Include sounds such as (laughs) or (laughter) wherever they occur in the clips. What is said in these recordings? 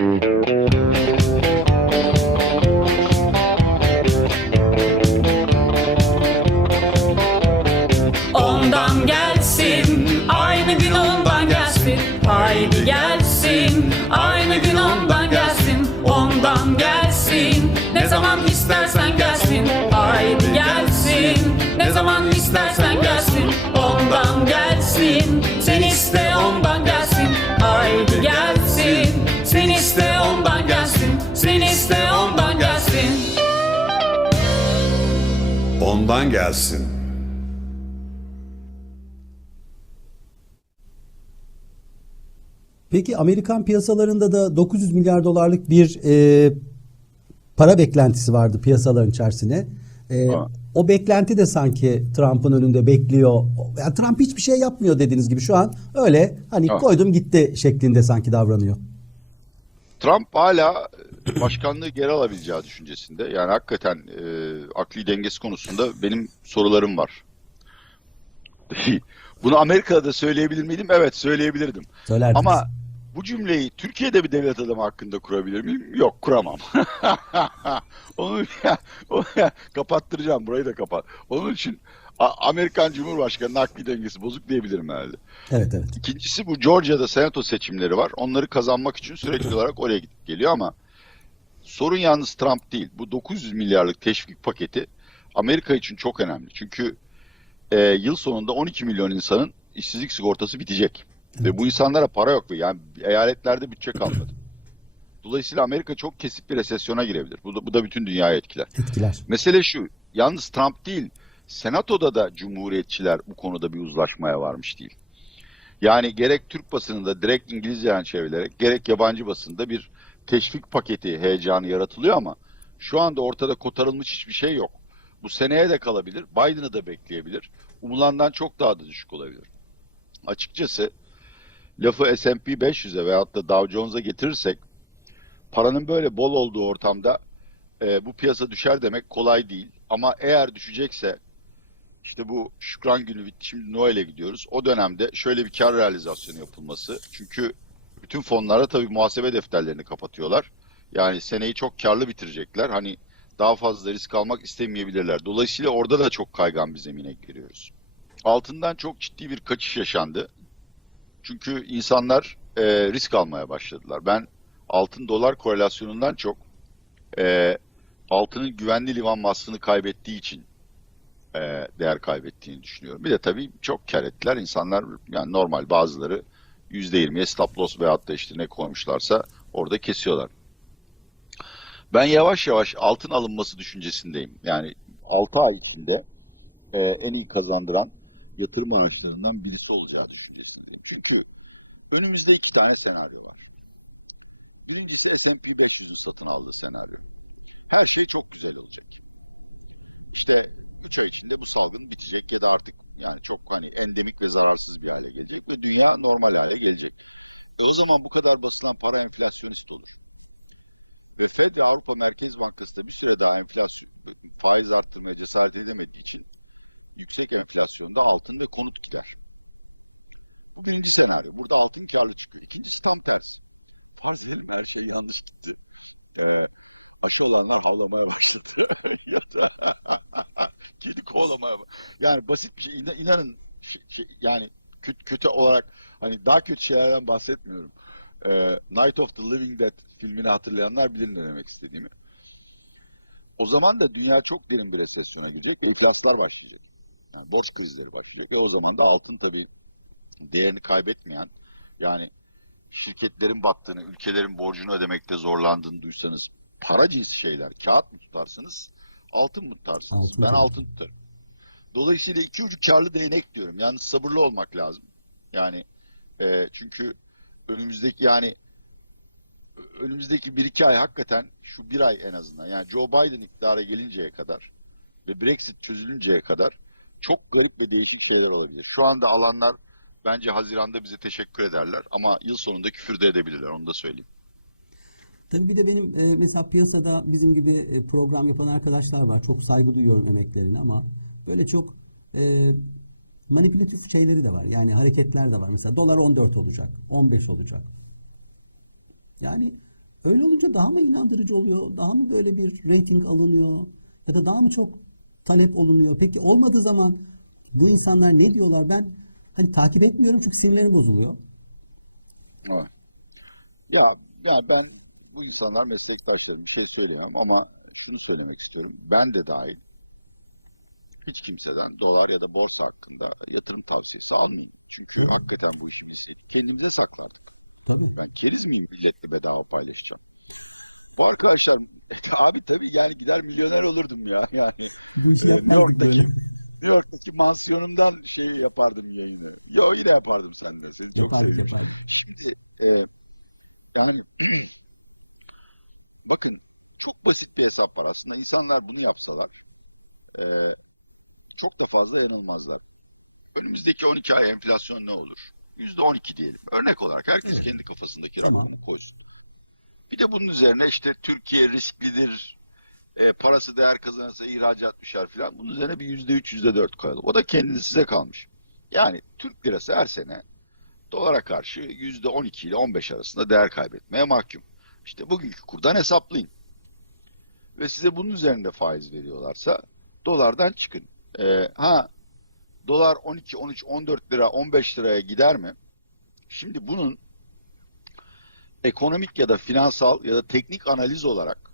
Ondan gelsin, aynı gün ondan gelsin. Haydi gelsin, aynı gün ondan gelsin. Ondan gelsin, ne zaman istersen gelsin. Ondan gelsin. Peki Amerikan piyasalarında da 900 milyar dolarlık bir e, para beklentisi vardı piyasaların içerisine. E, Ha. o beklenti de sanki Trump'ın önünde bekliyor. Yani Trump hiçbir şey yapmıyor dediğiniz gibi şu an öyle hani Ha. koydum gitti şeklinde sanki davranıyor. Trump hala başkanlığı geri alabileceği düşüncesinde. Yani hakikaten e, akli dengesi konusunda benim sorularım var. (laughs) Bunu Amerika'da da söyleyebilir miydim? Evet söyleyebilirdim. Söylerdiniz. Ama bu cümleyi Türkiye'de bir devlet adamı hakkında kurabilir miyim? Yok kuramam. (laughs) Onu onu (laughs) kapattıracağım burayı da kapat. Onun için Amerikan Cumhurbaşkanı'nın akli dengesi bozuk diyebilirim herhalde. Evet evet. İkincisi bu Georgia'da senato seçimleri var. Onları kazanmak için sürekli (clears throat) olarak oraya gidip geliyor ama sorun yalnız Trump değil. Bu 900 milyarlık teşvik paketi Amerika için çok önemli. Çünkü e, yıl sonunda 12 milyon insanın işsizlik sigortası bitecek. Ve bu insanlara para yok. Yani eyaletlerde bütçe kalmadı. Dolayısıyla Amerika çok kesip bir resesyona girebilir. Bu da, bu da bütün dünyayı etkiler. Etkiler. Mesele şu, yalnız Trump değil, Senato'da da Cumhuriyetçiler bu konuda bir uzlaşmaya varmış değil. Yani gerek Türk basınında direkt İngilizceden çevrilerek, gerek yabancı basında bir teşvik paketi heyecanı yaratılıyor ama şu anda ortada kotarılmış hiçbir şey yok. Bu seneye de kalabilir, Biden'ı da bekleyebilir. Umulandan çok daha da düşük olabilir. Açıkçası lafı S&P 500'e veyahut da Dow Jones'a getirirsek paranın böyle bol olduğu ortamda e, bu piyasa düşer demek kolay değil. Ama eğer düşecekse işte bu Şükran günü bitti. Şimdi Noel'e gidiyoruz. O dönemde şöyle bir kar realizasyonu yapılması. Çünkü bütün fonlara tabii muhasebe defterlerini kapatıyorlar. Yani seneyi çok karlı bitirecekler. Hani daha fazla risk almak istemeyebilirler. Dolayısıyla orada da çok kaygan bir zemine giriyoruz. Altından çok ciddi bir kaçış yaşandı. Çünkü insanlar e, risk almaya başladılar. Ben altın dolar korelasyonundan çok e, altının güvenli liman vasfını kaybettiği için e, değer kaybettiğini düşünüyorum. Bir de tabii çok kar ettiler. İnsanlar yani normal bazıları %20'ye stop loss veyahut da işte ne koymuşlarsa orada kesiyorlar. Ben yavaş yavaş altın alınması düşüncesindeyim. Yani 6 ay içinde e, en iyi kazandıran yatırım araçlarından birisi olacağı düşüncesindeyim. Çünkü önümüzde iki tane senaryo var. Birincisi S&P 500'ün satın aldığı senaryo. Her şey çok güzel olacak. İşte 3 ay içinde bu salgın bitecek ya da artık yani çok hani endemik ve zararsız bir hale gelecek ve dünya normal hale gelecek. E o zaman bu kadar basılan para enflasyonist olur. Ve Fed ve Avrupa Merkez Bankası da bir süre daha enflasyon faiz arttırmaya cesaret edemediği için yüksek enflasyonda altın ve konut gider. Bu birinci senaryo. Burada altın karlı çıkıyor. İkincisi tam tersi. Farz her şey yanlış gitti. Ee, aşı olanlar havlamaya başladı. (laughs) Kedi kovalamaya Yani basit bir şey. İna- inanın şey- yani kötü, kötü olarak hani daha kötü şeylerden bahsetmiyorum. Ee, Night of the Living Dead filmini hatırlayanlar bilir ne demek istediğimi. O zaman da dünya çok derin bir resesyona gidecek ve iflaslar başlayacak. Yani borç krizleri başlayacak ve o zaman da altın tabii değerini kaybetmeyen yani şirketlerin battığını, ülkelerin borcunu ödemekte zorlandığını duysanız para cinsi şeyler, kağıt mı tutarsınız, altın mı tutarsınız? Altın ben tabii. altın tutarım. Dolayısıyla iki ucu karlı değnek diyorum. Yalnız sabırlı olmak lazım. Yani e, çünkü önümüzdeki yani önümüzdeki bir iki ay hakikaten şu bir ay en azından yani Joe Biden iktidara gelinceye kadar ve Brexit çözülünceye kadar çok garip ve değişik şeyler olabilir. Şu anda alanlar bence Haziran'da bize teşekkür ederler ama yıl sonunda küfür de edebilirler onu da söyleyeyim. Tabii bir de benim e, mesela piyasada bizim gibi e, program yapan arkadaşlar var. Çok saygı duyuyorum emeklerine ama böyle çok e, manipülatif şeyleri de var. Yani hareketler de var. Mesela dolar 14 olacak, 15 olacak. Yani Öyle olunca daha mı inandırıcı oluyor? Daha mı böyle bir rating alınıyor? Ya da daha mı çok talep olunuyor? Peki olmadığı zaman bu insanlar ne diyorlar? Ben hani takip etmiyorum çünkü sinirlerim bozuluyor. Ya, ya ben bu insanlar meslektaşlarım bir şey söyleyemem ama şunu söylemek isterim. Ben de dahil hiç kimseden dolar ya da borsa hakkında yatırım tavsiyesi almayın. Çünkü hakikaten bu işi biz kendimize saklardık. Tabii. Ben keriz miyim milletle bedava paylaşacağım? Bu arkadaşlar (laughs) abi tabii yani gider milyoner olurdum ya. (laughs) Yani New York'taki, New York'taki mansiyonundan şey yapardım yayını. Yo yine yapardım severim. yapardım. Şimdi e, yani (clears throat) bakın çok basit bir hesap var aslında. İnsanlar bunu yapsalar e, çok da fazla yanılmazlar. Önümüzdeki 12 ay enflasyon ne olur? %12 diyelim. Örnek olarak herkes Evet. kendi kafasındaki Tamam. rakamı koysun. Bir de bunun üzerine işte Türkiye risklidir, e, parası değer kazanırsa ihracat düşer filan. Bunun üzerine bir yüzde üç, yüzde dört koyalım. O da kendisi size kalmış. Yani Türk lirası her sene dolara karşı yüzde on iki ile on beş arasında değer kaybetmeye mahkum. İşte bugünkü kurdan hesaplayın. Ve size bunun üzerinde faiz veriyorlarsa dolardan çıkın. E, ha dolar 12, 13, 14 lira, 15 liraya gider mi? Şimdi bunun ekonomik ya da finansal ya da teknik analiz olarak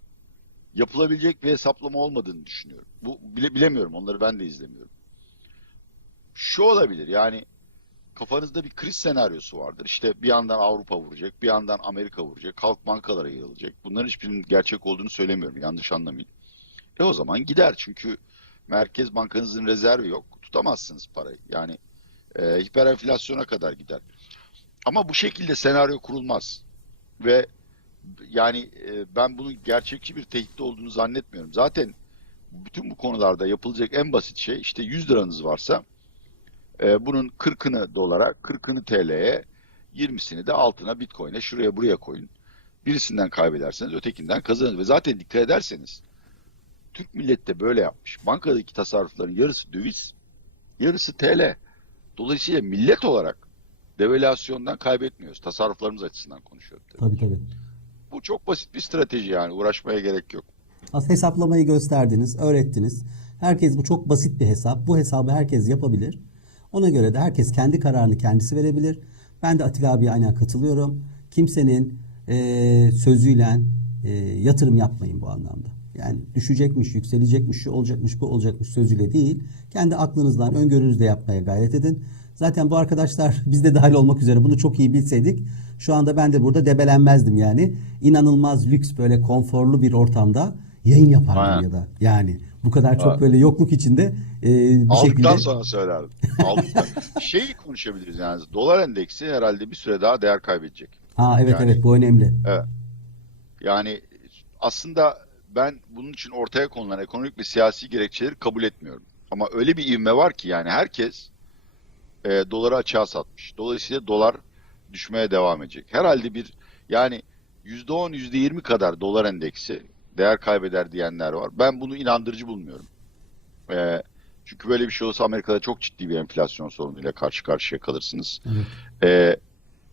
yapılabilecek bir hesaplama olmadığını düşünüyorum. Bu bile, bilemiyorum. Onları ben de izlemiyorum. Şu olabilir. Yani kafanızda bir kriz senaryosu vardır. İşte bir yandan Avrupa vuracak, bir yandan Amerika vuracak, halk bankalara yığılacak. Bunların hiçbirinin gerçek olduğunu söylemiyorum. Yanlış anlamayın. E o zaman gider çünkü Merkez Bankanızın rezervi yok. Tutamazsınız parayı. Yani e, hiperenflasyona kadar gider. Ama bu şekilde senaryo kurulmaz. Ve yani e, ben bunun gerçekçi bir tehdit olduğunu zannetmiyorum. Zaten bütün bu konularda yapılacak en basit şey işte 100 liranız varsa e, bunun 40'ını dolara, 40'ını TL'ye, 20'sini de altına, Bitcoin'e, şuraya buraya koyun. Birisinden kaybederseniz ötekinden kazanır. Ve zaten dikkat ederseniz Türk milleti de böyle yapmış. Bankadaki tasarrufların yarısı döviz, yarısı TL. Dolayısıyla millet olarak devalüasyondan kaybetmiyoruz. Tasarruflarımız açısından konuşuyorum. tabii. Tabii tabii. Bu çok basit bir strateji yani. Uğraşmaya gerek yok. Az hesaplamayı gösterdiniz, öğrettiniz. Herkes bu çok basit bir hesap. Bu hesabı herkes yapabilir. Ona göre de herkes kendi kararını kendisi verebilir. Ben de Atilla abiye aynen katılıyorum. Kimsenin eee, sözüyle eee, yatırım yapmayın bu anlamda. Yani düşecekmiş, yükselecekmiş, şu olacakmış, bu olacakmış sözüyle değil. Kendi aklınızla, öngörünüzle yapmaya gayret edin. Zaten bu arkadaşlar (laughs) biz de dahil olmak üzere bunu çok iyi bilseydik şu anda ben de burada debelenmezdim yani. İnanılmaz lüks böyle konforlu bir ortamda yayın yapardım Aynen. ya da yani bu kadar çok Evet. böyle yokluk içinde e, bir Aldıktan şekilde sonra söylerdim. Aldıktan. (laughs) Şeyi konuşabiliriz yani. Dolar endeksi herhalde bir süre daha değer kaybedecek. ha evet Yani- evet bu önemli. Yani aslında ben bunun için ortaya konulan ekonomik ve siyasi gerekçeleri kabul etmiyorum. Ama öyle bir ivme var ki yani herkes e, doları açığa satmış. Dolayısıyla dolar düşmeye devam edecek. Herhalde bir yani %10, %20 kadar dolar endeksi değer kaybeder diyenler var. Ben bunu inandırıcı bulmuyorum. E, çünkü böyle bir şey olsa Amerika'da çok ciddi bir enflasyon sorunuyla karşı karşıya kalırsınız. Evet. E,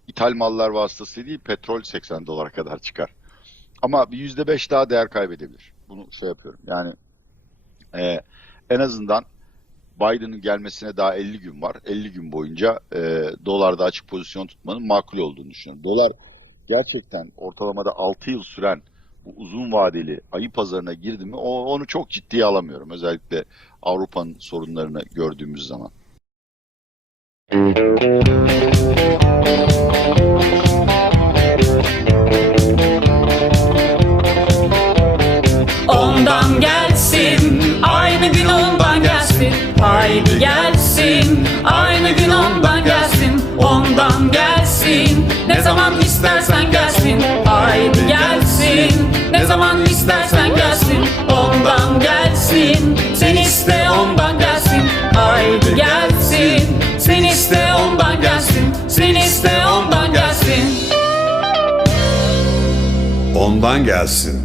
ithal mallar vasıtasıyla değil petrol 80 dolara kadar çıkar. Ama bir yüzde beş daha değer kaybedebilir. Bunu şey yapıyorum. Yani e, en azından Biden'ın gelmesine daha 50 gün var. 50 gün boyunca e, dolarda açık pozisyon tutmanın makul olduğunu düşünüyorum. Dolar gerçekten ortalamada 6 yıl süren uzun vadeli ayı pazarına girdi mi o, onu çok ciddiye alamıyorum. Özellikle Avrupa'nın sorunlarını gördüğümüz zaman. Gelsin. Sen iste ondan gelsin. Haydi gelsin. Sen iste ondan gelsin. Sen iste ondan gelsin. Ondan gelsin.